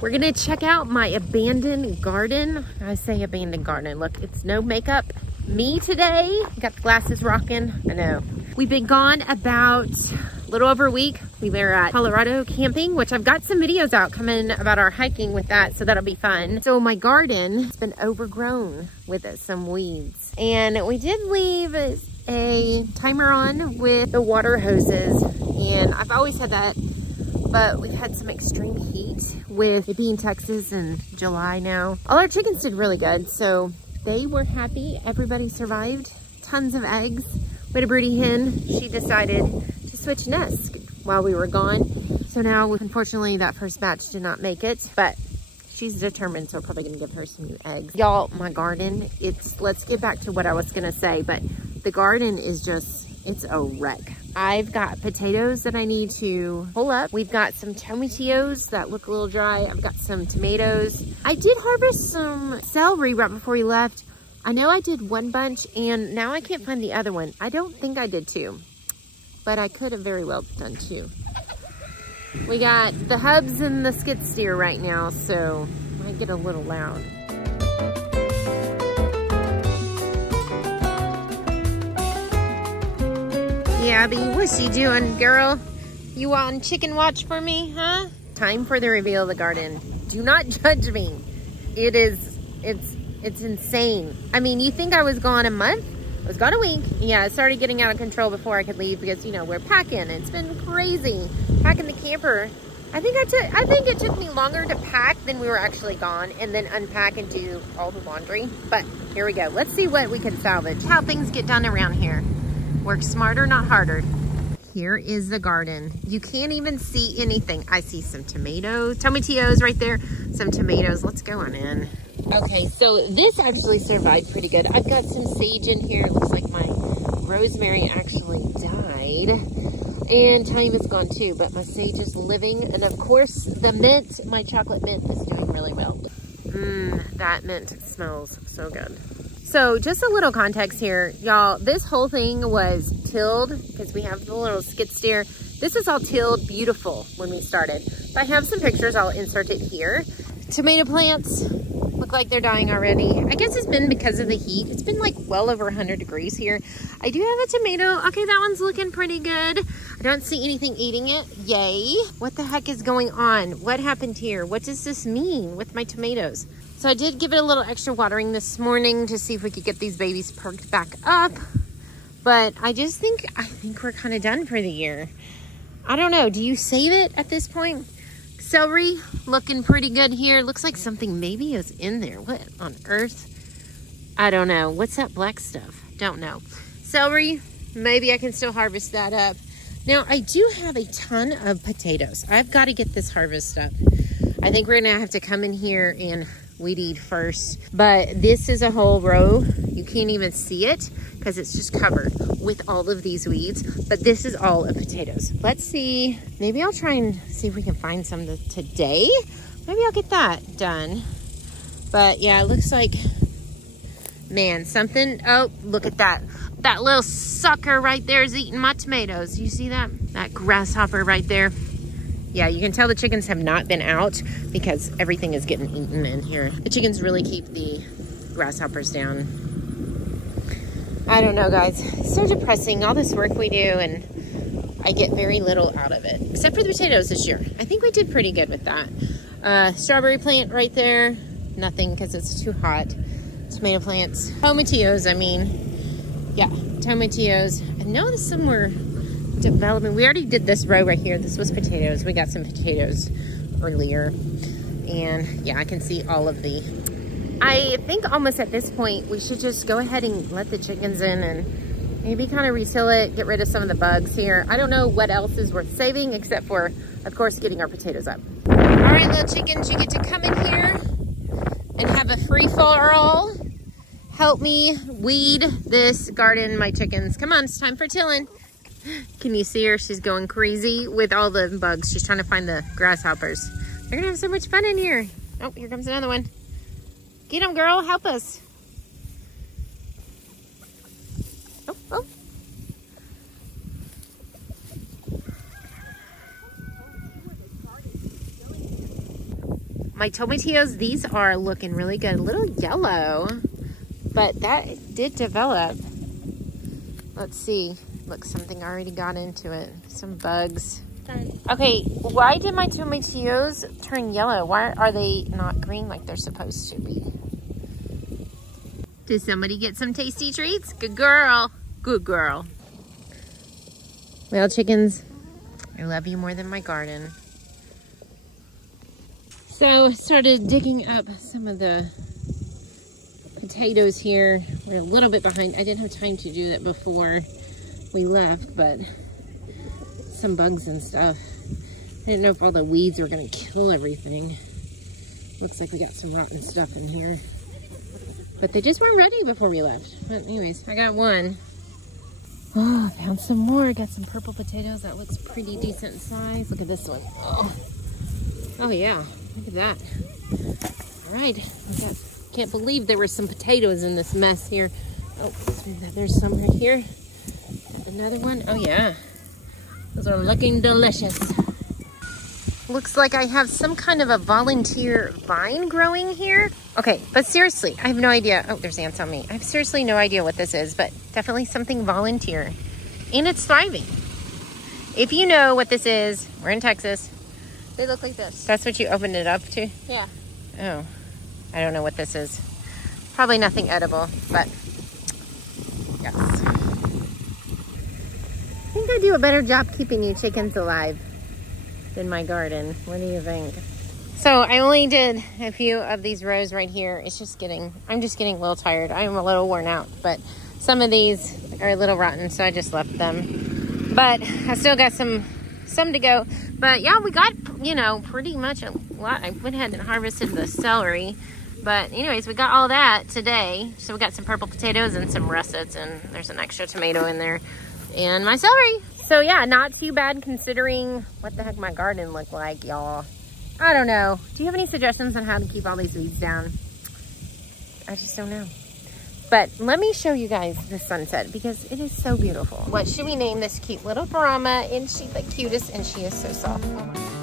We're gonna check out my abandoned garden. I say abandoned garden. Look, it's no makeup. Me today. Got the glasses rocking. I know. We've been gone about a little over a week. We were at Colorado camping, which I've got some videos out coming about our hiking with that, so that'll be fun. So my garden has been overgrown with some weeds. And we did leave a timer on with the water hoses. And I've always had that, but we've had some extreme heat with it being Texas in July now. All our chickens did really good, so they were happy. Everybody survived. Tons of eggs. We had a broody hen. She decided to switch nests while we were gone. So now, unfortunately, that first batch did not make it, but she's determined, so we're probably gonna give her some new eggs. Y'all, my garden, let's get back to what I was gonna say, but the garden is just, it's a wreck. I've got potatoes that I need to pull up. We've got some tomatillos that look a little dry. I've got some tomatoes. I did harvest some celery right before we left. I know I did one bunch, and now I can't find the other one. I don't think I did two, but I could have very well done two. We got the hubs and the skid steer right now, so it might get a little loud. Yeah, Abby, what's you doing, girl? You on chicken watch for me, huh? Time for the reveal of the garden. Do not judge me. It's insane. I mean, you think I was gone a month? I was gone a week. Yeah, it started getting out of control before I could leave because, you know, we're packing. It's been crazy. Packing the camper. I think it took me longer to pack than we were actually gone and then unpack and do all the laundry. But here we go. Let's see what we can salvage. How things get done around here. Work smarter, not harder. Here is the garden. You can't even see anything. I see some tomatillos right there. Some tomatoes. Let's go on in. Okay, so this actually survived pretty good. I've got some sage in here. It looks like my rosemary actually died. And thyme is gone too, but my sage is living. And of course, the mint, my chocolate mint is doing really well. That mint smells so good. So just a little context here, y'all. This whole thing was tilled because we have the little skid steer. This is all tilled, beautiful when we started. But I have some pictures, I'll insert it here. Tomato plants look like they're dying already. I guess it's been because of the heat. It's been like well over 100 degrees here. I do have a tomato. Okay, that one's looking pretty good. I don't see anything eating it. Yay. What the heck is going on? What happened here? What does this mean with my tomatoes? So I did give it a little extra watering this morning to see if we could get these babies perked back up. But I think we're kind of done for the year. I don't know. Do you save it at this point? Celery looking pretty good here. Looks like something maybe is in there. What on earth? I don't know. What's that black stuff? Don't know. Celery, maybe I can still harvest that up. Now, I do have a ton of potatoes. I've got to get this harvest up. I think we're going to have to come in here and weed eat first. But this is a whole row. You can't even see it because it's just covered with all of these weeds. But this is all of potatoes. Let's see. Maybe I'll try and see if we can find some today. Maybe I'll get that done. But yeah, it looks like, man, something. Oh, look at that. That little sucker right there is eating my tomatoes. You see that? That grasshopper right there. Yeah, you can tell the chickens have not been out because everything is getting eaten in here. The chickens really keep the grasshoppers down. I don't know, guys. It's so depressing, all this work we do, and I get very little out of it. Except for the potatoes this year. I think we did pretty good with that. Strawberry plant right there. Nothing because it's too hot. Tomato plants. Tomatillos, I mean. Yeah, tomatillos. I know there's some more development. We already did this row right here. This was potatoes. We got some potatoes earlier. And yeah, I can see all of the... I think almost at this point, we should just go ahead and let the chickens in and maybe kind of retill it, get rid of some of the bugs here. I don't know what else is worth saving except for, of course, getting our potatoes up. All right, little chickens, you get to come in here and have a free-for-all. Help me weed this garden, my chickens. Come on, it's time for tilling. Can you see her? She's going crazy with all the bugs. She's trying to find the grasshoppers. They're gonna have so much fun in here. Oh, here comes another one. Get them, girl. Help us. Oh, oh. my tomatillos, these are looking really good. A little yellow, but that did develop. Let's see. Look, something already got into it. Some bugs. Okay, why did my tomatillos turn yellow? Why are they not green like they're supposed to be? Did somebody get some tasty treats? Good girl. Good girl. Well, chickens, I love you more than my garden. So, started digging up some of the potatoes here. We're a little bit behind. I didn't have time to do that before we left, but some bugs and stuff. I didn't know if all the weeds were gonna kill everything. Looks like we got some rotten stuff in here. But they just weren't ready before we left. But anyways, I got one. Oh, found some more. Got some purple potatoes. That looks pretty decent size. Look at this one. Oh yeah, look at that. All right, can't believe there were some potatoes in this mess here. Oh, there's some right here. Another one. Oh yeah. Those are looking delicious. Looks like I have some kind of a volunteer vine growing here. Okay, but seriously, I have no idea. Oh, there's ants on me. I have seriously no idea what this is, but definitely something volunteer. And it's thriving. If you know what this is, we're in Texas. They look like this. That's what you opened it up to? Yeah. Oh, I don't know what this is. Probably nothing edible, but yes. I think I do a better job keeping you chickens alive than my garden. What do you think? So I only did a few of these rows right here. It's just I'm just getting a little tired. I'm a little worn out, but some of these are a little rotten, so I just left them. But I still got some to go. But yeah, we got, you know, pretty much a lot. I went ahead and harvested the celery. But anyways, we got all that today. So we got some purple potatoes and some russets, and there's an extra tomato in there. And my celery. So yeah, not too bad considering what the heck my garden looked like, y'all. I don't know. Do you have any suggestions on how to keep all these weeds down? I just don't know. But let me show you guys the sunset because it is so beautiful. What should we name this cute little Brahma? And she's the cutest and she is so soft. Oh my God.